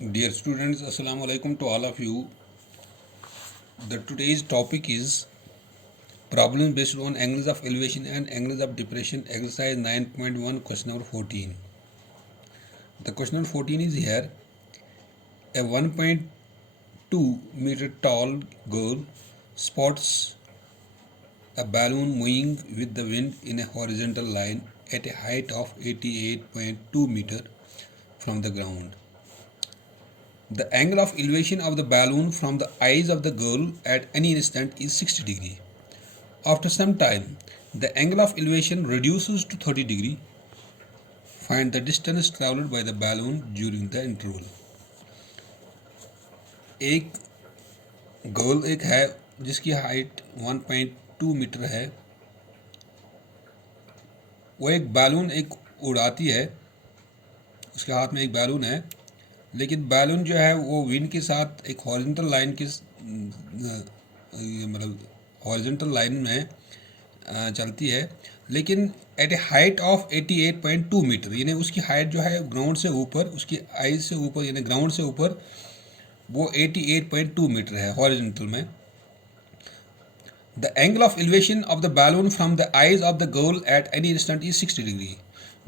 Dear students, Assalamu alaikum to all of you. The today's topic is problems based on angles of elevation and angles of depression, exercise 9.1, question number 14. The question number 14 is here. A 1.2 meter tall girl spots a balloon moving with the wind in a horizontal line at a height of 88.2 meter from the ground. The angle of elevation of the balloon from the eyes of the girl at any instant is 60 degree. After some time, the angle of elevation reduces to 30 degree. Find the distance traveled by the balloon during the interval. एक girl एक है जिसकी height 1.2 metre है। वो एक balloon एक उड़ाती है, उसके हाथ में एक बैलून है, लेकिन बैलून जो है वो विंड के साथ एक हॉरिजॉन्टल लाइन के मतलब हॉरिजॉन्टल लाइन में चलती है, लेकिन at a height of 88.2 metre, यानी उसकी हाइट जो है ग्राउंड से ऊपर, उसकी आइज से ऊपर यानी ग्राउंड से ऊपर वो 88.2 मीटर है हॉरिजॉन्टल में। The angle of elevation of the balloon from the eyes of the girl at any instant is 60 degree.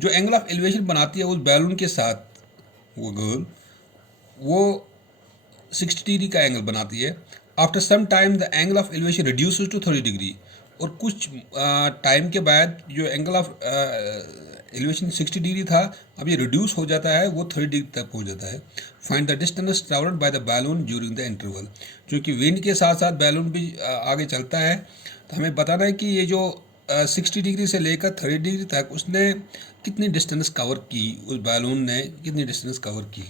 जो एंगल ऑफ एलिवेशन बनाती है उस बैलून के साथ वो गर्ल, वो 60 डिग्री का एंगल बनाती है। After some time the angle of elevation reduces to 30 degree, और कुछ टाइम के बाद जो एंगल ऑफ एलिवेशन 60 डिग्री था, अब ये रिड्यूस हो जाता है, वो 30 डिग्री तक हो जाता है। Find the distance travelled bye the balloon during the interval. क्योंकि विंड के साथ साथ बैलून भी आगे चलता है, तो हमें बताना है कि ये जो 60 डिग्री से लेकर 30 डिग्री तक उसने कितनी डिस्टेंस कवर की, उस बैलून ने कितनी डिस्टेंस कवर की।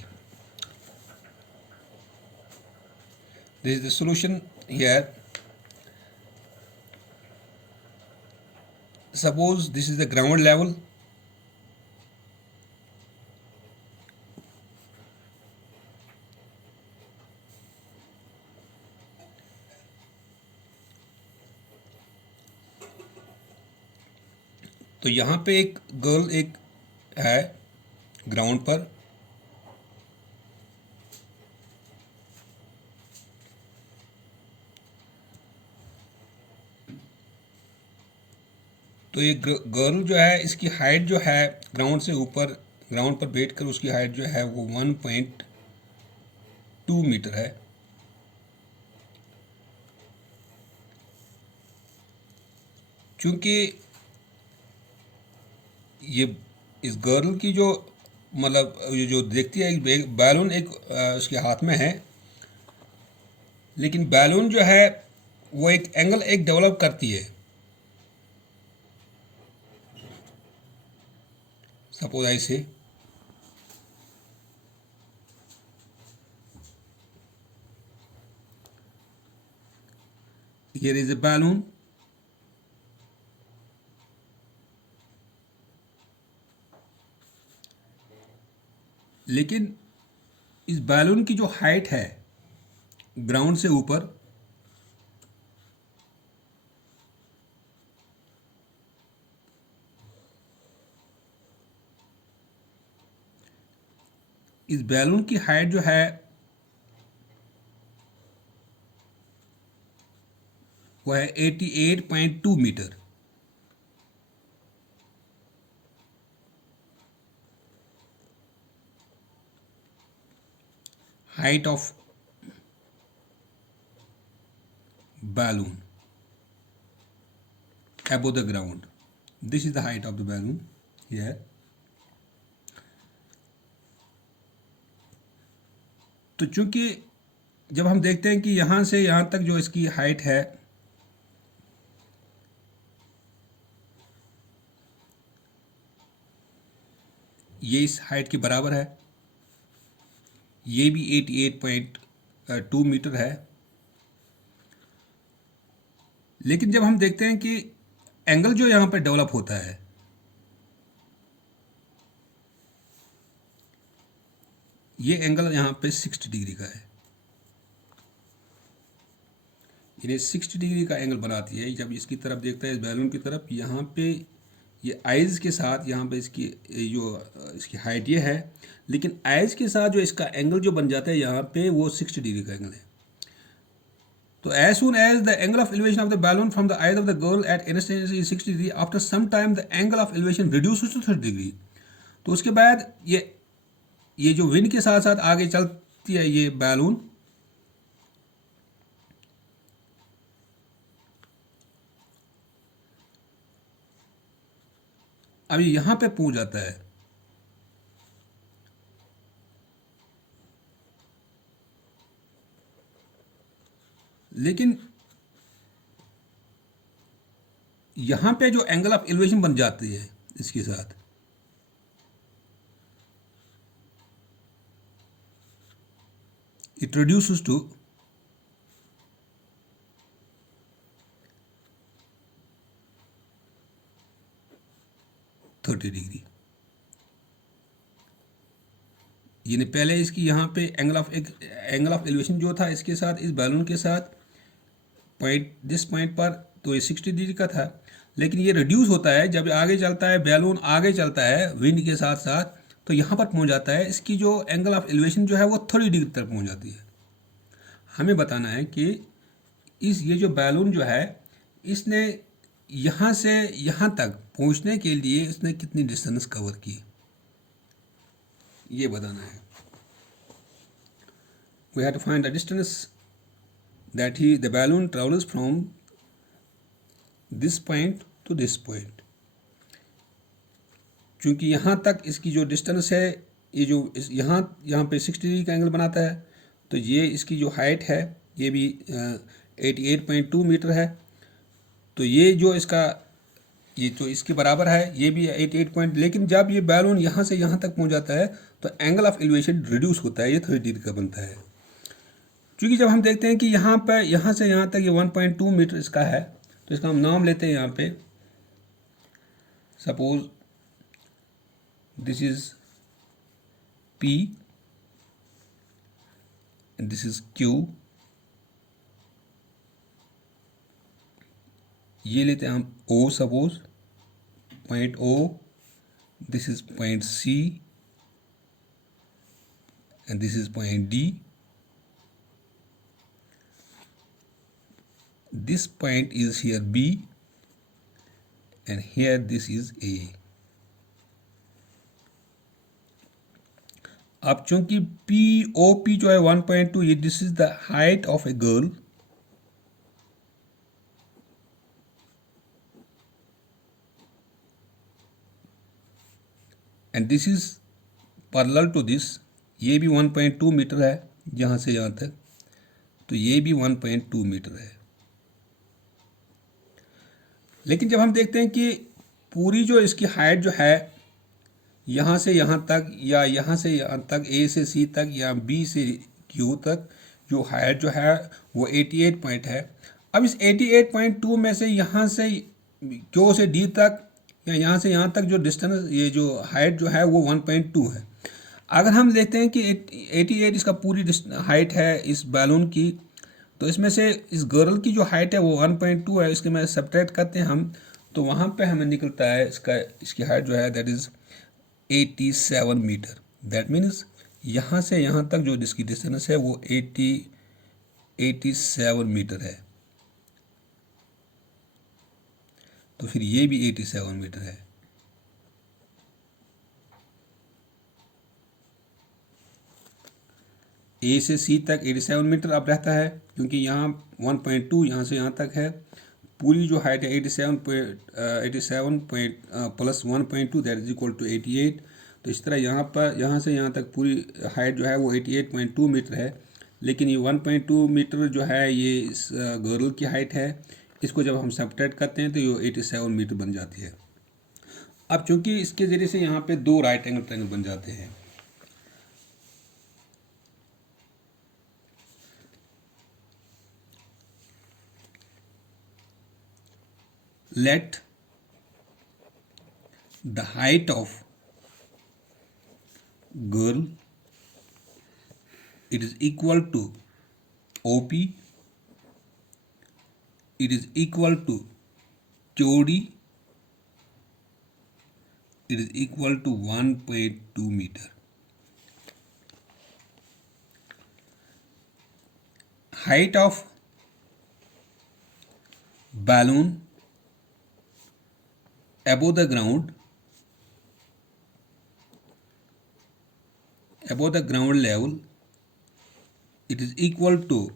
This is the solution here. Suppose this is the ground level, तो यहाँ पे एक गर्ल एक है ग्राउंड पर, तो ये गर्ल जो है इसकी हाइट जो है ग्राउंड से ऊपर, ग्राउंड पर बैठकर उसकी हाइट जो है वो 1.2 मीटर है। चूँकि ये इस गर्ल की जो मतलब ये जो देखती है एक बैलून एक उसके हाथ में है, लेकिन बैलून जो है वो एक एंगल एक डेवलप करती है। सपोज आई से here is a balloon, लेकिन इस बैलून की जो हाइट है ग्राउंड से ऊपर, इस बैलून की हाइट जो है वो है 88.2 metre. height of balloon above the ground. This is the height of the balloon here. तो चूंकि जब हम देखते हैं कि यहाँ से यहाँ तक जो इसकी हाइट है, ये इस हाइट के बराबर है, ये भी 88.2 मीटर है। लेकिन जब हम देखते हैं कि एंगल जो यहाँ पर डेवलप होता है, ये एंगल यहाँ पे 60 डिग्री का है, इन्हें 60 डिग्री का एंगल बनाती है। जब इसकी तरफ देखता है, इस बैलून की तरफ, यहाँ पे ये आइज़ के साथ यहाँ पे इसकी इसकी हाइट ये है, लेकिन आइज़ के साथ जो इसका एंगल जो बन जाता है यहाँ पे वो 60 डिग्री का एंगल है। तो as soon as the angle of elevation of the balloon from the eyes of the girl at instance is 60 degree, after some time the angle of elevation reduces to 30 degree। तो उसके बाद ये जो wind के साथ साथ आगे चलती है ये बैलून, अभी यहाँ पे पहुँच जाता है। लेकिन यहाँ पे जो एंगल ऑफ एलिवेशन बन जाती है इसके साथ, इट रिड्यूसेस टू 30 डिग्री। यानी पहले इसकी यहाँ पे एंगल ऑफ एलिवेशन जो था इसके साथ, इस बैलून के साथ दिस पॉइंट पर, तो ये 60 डिग्री का था। लेकिन ये रिड्यूस होता है जब आगे चलता है, बैलून आगे चलता है विंड के साथ साथ, तो यहाँ पर पहुँच जाता है इसकी जो एंगल ऑफ एलिवेशन जो है वो 30 डिग्री तक पहुँच जाती है। हमें बताना है कि ये जो बैलून जो है इसने यहाँ से यहाँ तक पहुँचने के लिए इसने कितनी डिस्टेंस कवर की, ये बताना है। We have to find the distance that the balloon travels from this point to this point। चूँकि यहाँ तक इसकी जो डिस्टेंस है, ये जो यहाँ पे 60 डिग्री का एंगल बनाता है, तो ये इसकी जो हाइट है ये भी 88.2 मीटर है। तो ये जो इसका ये तो इसके बराबर है, ये भी 88 पॉइंट। लेकिन जब ये बैलून यहाँ से यहाँ तक पहुँच जाता है तो एंगल ऑफ एलिवेशन रिड्यूस होता है, ये 30 डिग्री का बनता है। क्योंकि जब हम देखते हैं कि यहाँ पर यहाँ से यहाँ तक ये 1.2 मीटर इसका है, तो इसका हम नाम लेते हैं यहाँ पे, suppose this is P and this is Q। ये लेते हैं हम O, suppose point O, this is point C and this is point D। This point is here B and here this is A। अब चूंकि POP जो है 1.2, ये this is the height of a girl, and this is parallel to this, ये भी 1.2 metre है यहाँ से यहाँ तक, तो ये भी 1.2 मीटर है। लेकिन जब हम देखते हैं कि पूरी जो इसकी हाइट जो है यहाँ से यहाँ तक या यहाँ से यहाँ तक, A से C तक या B से Q तक, जो हाइट जो है वो 88 पॉइंट है। अब इस 88.2 में से यहाँ से Q से D तक या यहाँ से यहाँ तक जो डिस्टेंस, ये जो हाइट जो है वो 1.2 है। अगर हम लेते हैं कि 88 इसका पूरी हाइट है इस बैलून की, तो इसमें से इस गर्ल की जो हाइट है वो 1.2 है, इसके में सब्ट्रैक्ट करते हैं हम, तो वहाँ पे हमें निकलता है इसकी हाइट जो है that is 87 metre. That means यहाँ से यहाँ तक जो इसकी डिस्टेंस है वो 87 मीटर है। तो फिर ये भी 87 मीटर है। A से C तक 87 मीटर अब रहता है, क्योंकि यहाँ 1.2 यहाँ से यहाँ तक है। पूरी जो हाइट है 87 plus 1.2 that is equal to 88। तो इस तरह यहाँ से यहाँ तक पूरी हाइट जो है वो 88.2 मीटर है। लेकिन ये 1.2 मीटर जो है ये इस गर्ल की हाइट है, इसको जब हम सब्ट्रैक्ट करते हैं तो ये 87 मीटर बन जाती है। अब चूंकि इसके ज़रिए से यहाँ पे दो राइट एंगल ट्रायंगल बन जाते हैं, let the height of girl it is equal to OP, it is equal to QD it is equal to 1.2 meter. Height of balloon above the ground level, it is equal to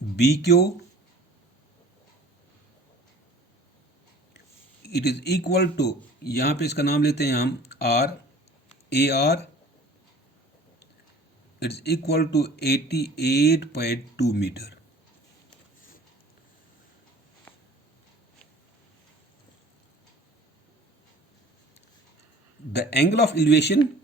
BQ, it is equal to, यहाँ पे इसका नाम लेते हैं हम AR, it is equal to 88.2 meter. The angle of elevation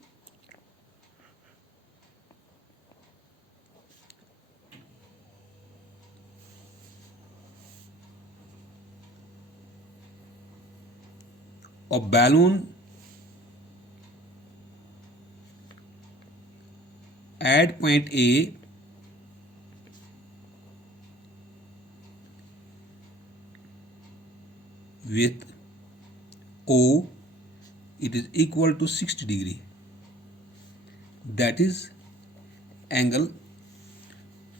of balloon at point A with O, it is equal to 60 degree. That is angle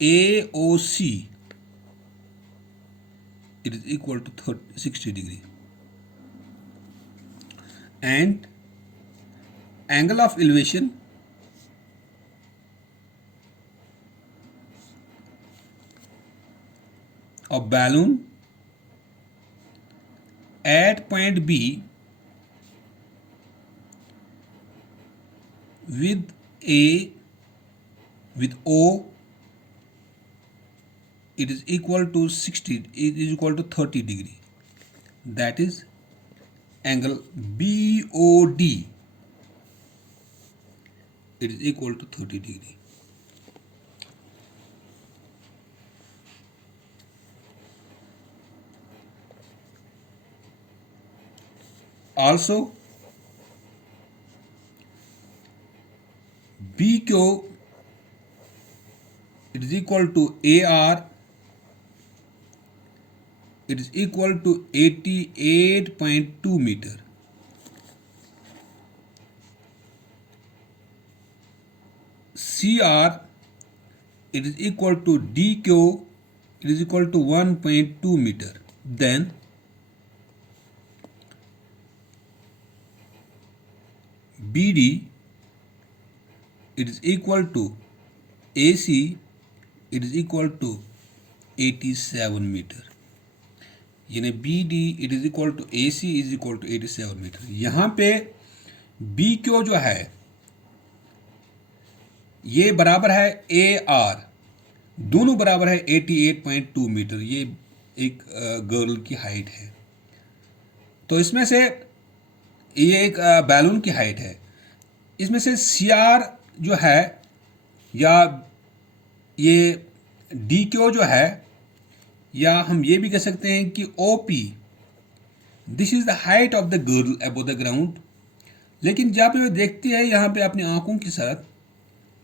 AOC, it is equal to 60 degree. And angle of elevation of balloon at point B with O, it is equal to 60, it is equal to 30 degree. That is angle BOD, it is equal to 30 degree. Also, BQ, it is equal to AR, it is equal to 88.2 meter. CR, it is equal to DQ, it is equal to 1.2 meter. Then BD, it is equal to AC, it is equal to 87 meter. यानी BD it is equal to AC is equal to 87 metre. यहाँ पे BQ जो है ये बराबर है AR, दोनों बराबर है 88.2 मीटर. ये एक गर्ल की हाइट है. तो इसमें से ये एक बैलून की हाइट है. इसमें से CR जो है या ये DQ जो है, या हम ये भी कह सकते हैं कि OP, this is the height of the girl above the ground. लेकिन जब ये देखती है यहाँ पे अपनी आंखों के साथ,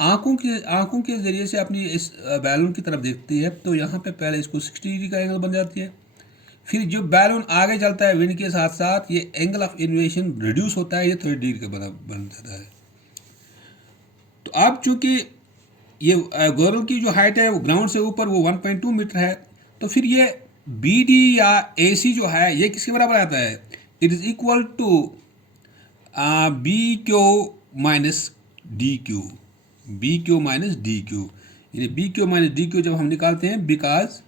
आंखों के ज़रिए से अपनी इस बैलून की तरफ देखती है, तो यहाँ पे पहले इसको 60 डिग्री का एंगल बन जाती है. फिर जो बैलून आगे चलता है विंड के साथ साथ, ये एंगल ऑफ इन्वेशन रिड्यूस होता है, ये 30 डिग्री का बन जाता है. तो अब चूंकि ये गर्ल की जो हाइट है वो ग्राउंड से ऊपर वो 1.2 मीटर है, तो फिर ये BD या AC जो है ये किसके बराबर आता है? It is equal to BQ minus DQ. BQ minus DQ, यानी BQ माइनस DQ जब हम निकालते हैं, because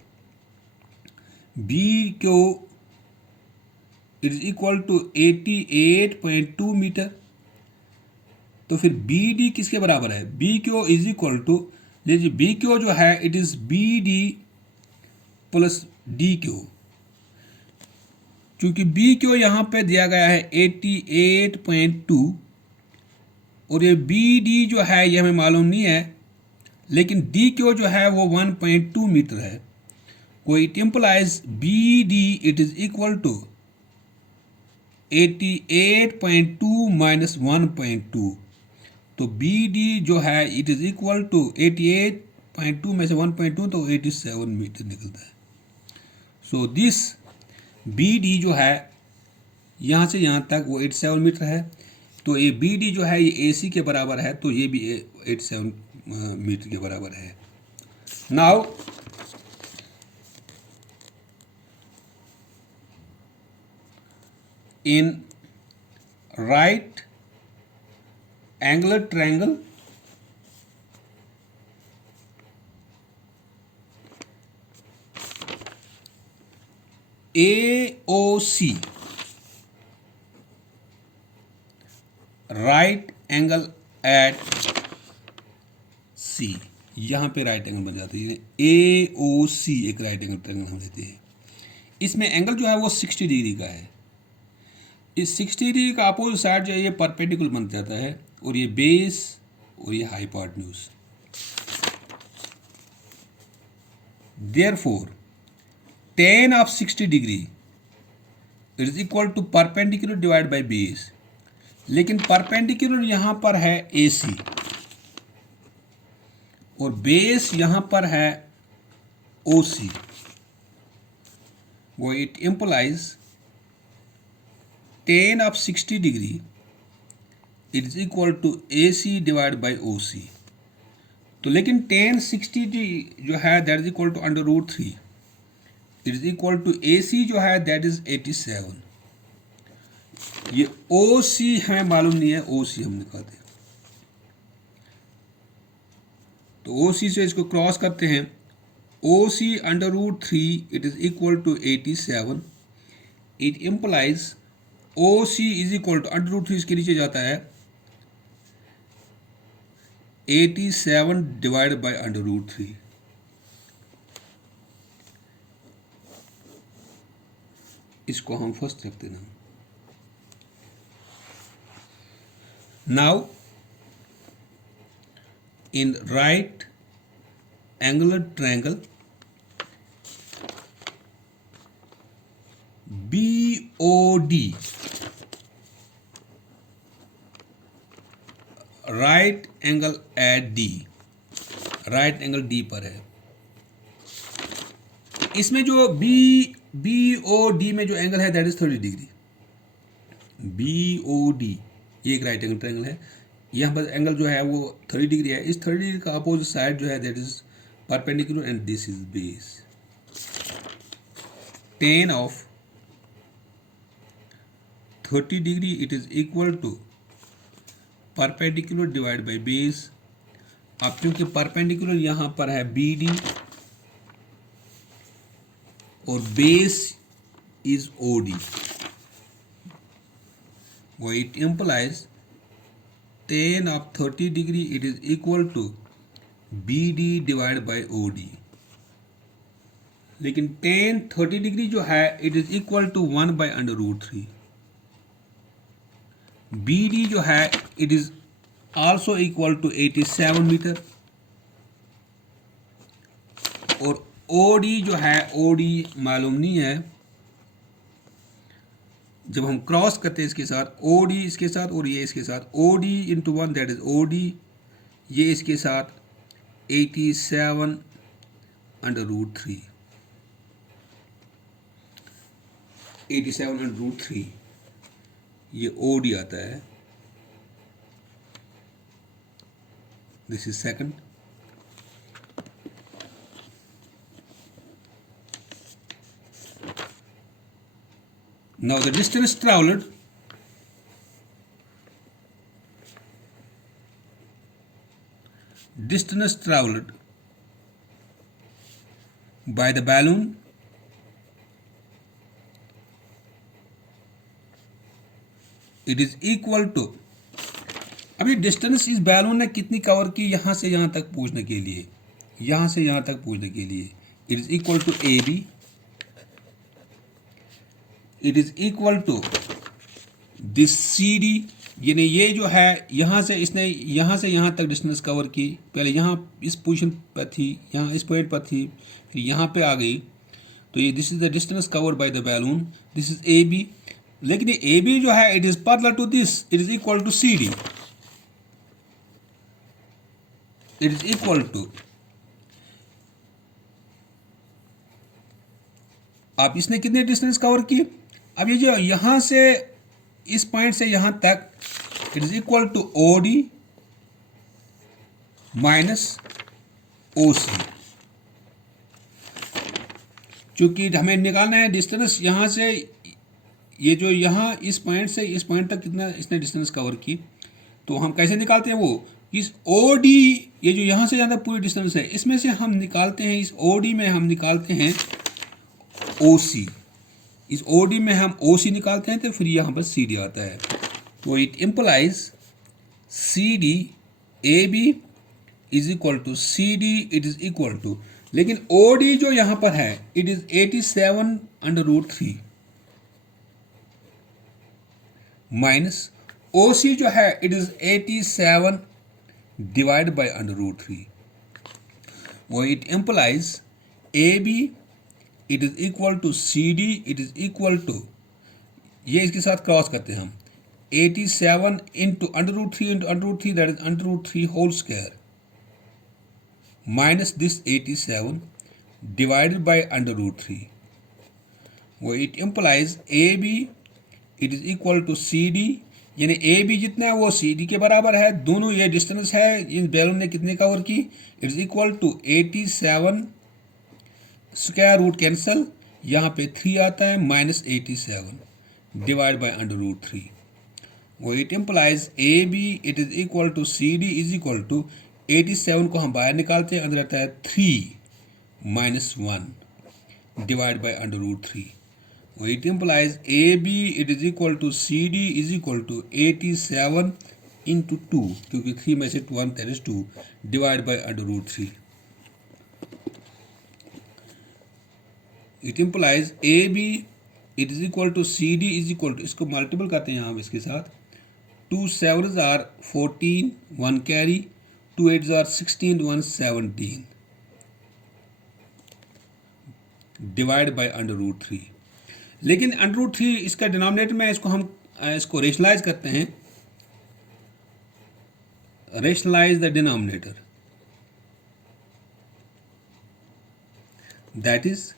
BQ it is equal to 88.2 metre. तो फिर BD किसके बराबर है? BQ इज इक्वल टू, लीजिए BQ जो है it is BD plus DQ. चूंकि BQ यहाँ पे दिया गया है 88.2 और ये BD जो है ये हमें मालूम नहीं है, लेकिन DQ जो है वो 1.2 मीटर है. को it implies BD it is equal to 88.2 minus 1.2. तो BD जो है इट इज इक्वल टू 88.2 में से 1.2 तो 87 मीटर निकलता है. So this बी डी जो है यहाँ से यहाँ तक वो 87 मीटर है, तो ये बी डी जो है ये ए सी के बराबर है, तो ये भी 87 मीटर के बराबर है। Now in right angular triangle AOC, right angle at C, यहाँ पे राइट एंगल बन जाती है। AOC एक राइट एंगल ट्रायंगल हम लेते हैं। इसमें एंगल जो है वो 60 डिग्री का है। इस 60 डिग्री का अपोजिट साइड जो है ये परपेंडिकुलर बन जाता है, और ये बेस और ये hypotenuse. Therefore tan of 60 degree is equal to perpendicular divide by base. लेकिन परपेंडिकुलर यहां पर है AC और बेस यहां पर है OC, वो it implies tan of 60 degree is equal to AC divide by OC। तो लेकिन tan 60 जो है that is equal to √3 is equal to AC जो है दैट इज 87। ये OC है मालूम नहीं है, OC हम निकालते हैं, तो OC से इसको क्रॉस करते हैं। OC √3 it is equal to 87। It implies OC is equal to √3 इसके नीचे जाता है 87 डिवाइड बाय √3। इसको हम फर्स्ट रखते हैं। Now in right angular triangle BOD, right angle at D, right angle D पर है। इसमें जो BOD में जो एंगल है दैट इज 30 डिग्री। BOD ये एक राइट एंगल ट्रायंगल है, यहाँ पर एंगल जो है वो 30 डिग्री है। इस 30 डिग्री का अपोजिट साइड जो है that is perpendicular and this is base. tan of 30 degree it is equal to perpendicular divide by base. अब क्योंकि परपेंडिकुलर यहाँ पर है BD और बेस इज OD, वो it implies tan of 30 degree it is equal to BD divide by OD। लेकिन tan 30 degree जो है it is equal to 1 by √3। BD जो है it is also equal to 87 metre, और OD जो है OD मालूम नहीं है। जब हम क्रॉस करते हैं इसके साथ OD इसके साथ और ये इसके साथ OD into 1 that is OD, ये इसके साथ 87 √3, 87 √3 ये OD आता है। This is second. Now the distance traveled by the balloon it is equal to, अभी डिस्टेंस इस बैलून ने कितनी कवर की यहाँ से यहाँ तक पूछने के लिए, यहाँ से यहाँ तक पूछने के लिए it is equal to AB, it is equal to this CD, यानी ये जो है यहाँ से इसने यहाँ से यहाँ तक डिस्टेंस कवर की। पहले यहाँ इस पोजीशन पर थी, यहाँ इस पॉइंट पर थी, फिर यहाँ पे आ गई, तो ये this is the distance covered by the balloon, this is AB। लेकिन ये AB जो है it is parallel to this, it is equal to CD, it is equal to अब इसने कितने डिस्टेंस कवर की? अब ये जो यहाँ से इस पॉइंट से यहाँ तक it is equal to O D minus O C. चूंकि हमें निकालना है डिस्टेंस यहाँ से, ये जो यहाँ इस पॉइंट से इस पॉइंट तक कितना इसने डिस्टेंस कवर की, तो हम कैसे निकालते हैं वो, इस ओ डी, ये जो यहाँ से ज़्यादा पूरी डिस्टेंस है इसमें से हम निकालते हैं, इस ओ डी में हम निकालते हैं ओ सी, इस ओ डी में हम ओ सी निकालते हैं तो फिर यहाँ पर सी डी आता है। तो it implies C D A B is equal to C D it is equal to, लेकिन ओ डी जो यहाँ पर है it is 87/√3 minus O C जो है इट इज 87 डिवाइड बाई √3। वो it implies A B it is equal to C D it is equal to, ये इसके साथ क्रॉस करते हैं हम, 87 into √3 that is √3 whole square minus this 87 divided by √3। वो it implies A B it is equal to C D, यानी A B जितना है वो सी डी के बराबर है, दोनों ये डिस्टेंस है, इन बैलून ने कितने कवर की, it is equal to 87 square root cancel, यहाँ पे 3 आता है माइनस 87 डिवाइड बाई √3। वो it implies A B it is equal to C D is equal to 87 को हम बाहर निकालते हैं, अंदर आता है 3 माइनस 1 डिवाइड बाई √3। वो it implies A B it is equal to C D is equal to 87 into 2, क्योंकि 3 में से 1 that is 2 divide by √3। It implies A B it is equal to C D is equal to, इसको multiple करते हैं हम इसके साथ, 2 7s are 14 1 carry, 2 8s are 16 1 17 divide by √3। लेकिन √3 इसका डिनोमिनेटर में इसको हम इसको रेशनलाइज करते हैं, rationalise the denominator, that is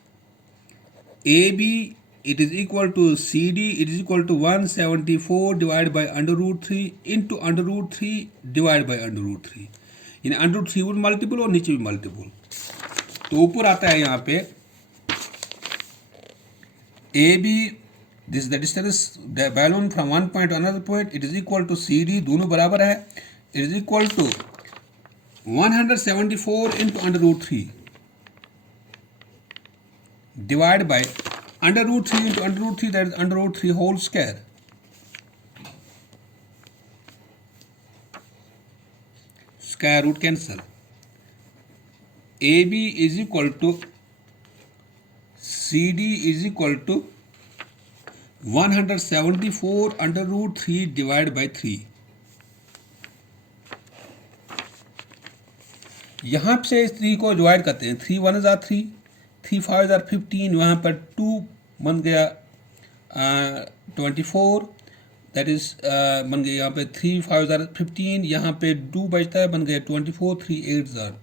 A B it is equal to C D it is equal to 174 divide by √3 into √3 divide by √3, यानी √3 ऊपर मल्टीपल और नीचे भी मल्टीपल। तो ऊपर आता है यहाँ पे A B this is the distance the balloon from one point to another point, it is equal to C D, दोनों बराबर है, it is equal to 174 into √3 divide by √3 into √3 that is √3 whole square, square root cancel, AB is equal to CD is equal to 174 √3 divided by 3। यहाँ से इस 3 को divide करते हैं, 3 1s are 3, 3 5s are 15, वहाँ पर 2 बन गया 24, दैट इज बन गया यहाँ पे 3 5s are 15, यहाँ पे 2 बचता है, बन गया 24, 3 8s are।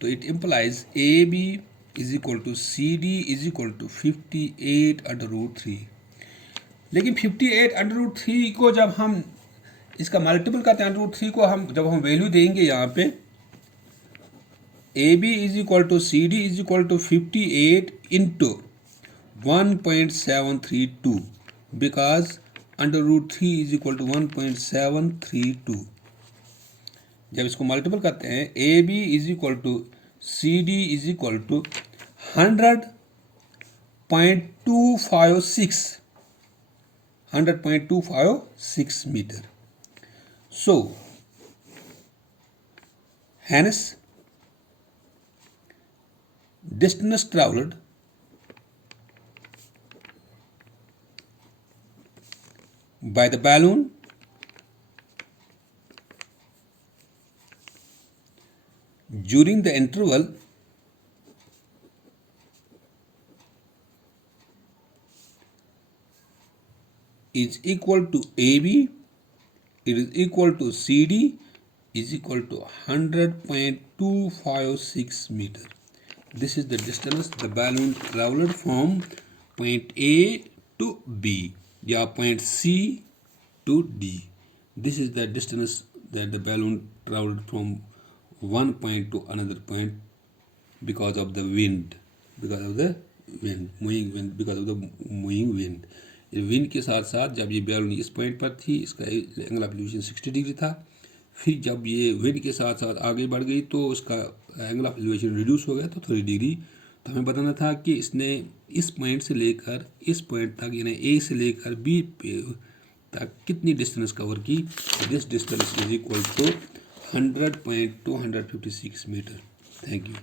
तो it implies A B is equal to C D is equal to 58/√3। लेकिन 58/√3 को जब हम इसका मल्टीपल करते हैं, √3 को हम जब हम वैल्यू देंगे यहाँ पे, A B is equal to C D is equal to 58 into 1.732 because √3 is equal to 1.732। जब इसको मल्टीपल करते हैं, A B is equal to C D is equal to 100.256 metre. So hence distance traveled by the balloon during the interval is equal to AB, it is equal to CD is equal to 100.256 metre. this is the distance the balloon traveled from point A to B या point C to D. This is the distance that the balloon traveled from one point to another point because of the wind, moving wind. Wind के साथ साथ जब ये balloon इस point पर थी, इसका एंगल ऑफ एलिवेशन 60 डिग्री था। फिर जब ये विंड के साथ साथ आगे बढ़ गई तो उसका एंगल ऑफ एलिवेशन रिड्यूस हो गया तो 30 डिग्री। तो हमें बताना था कि इसने इस पॉइंट से लेकर इस पॉइंट तक यानी ए से लेकर बी तक कितनी डिस्टेंस कवर की। This distance is equal to 100.256 metre. Thank you.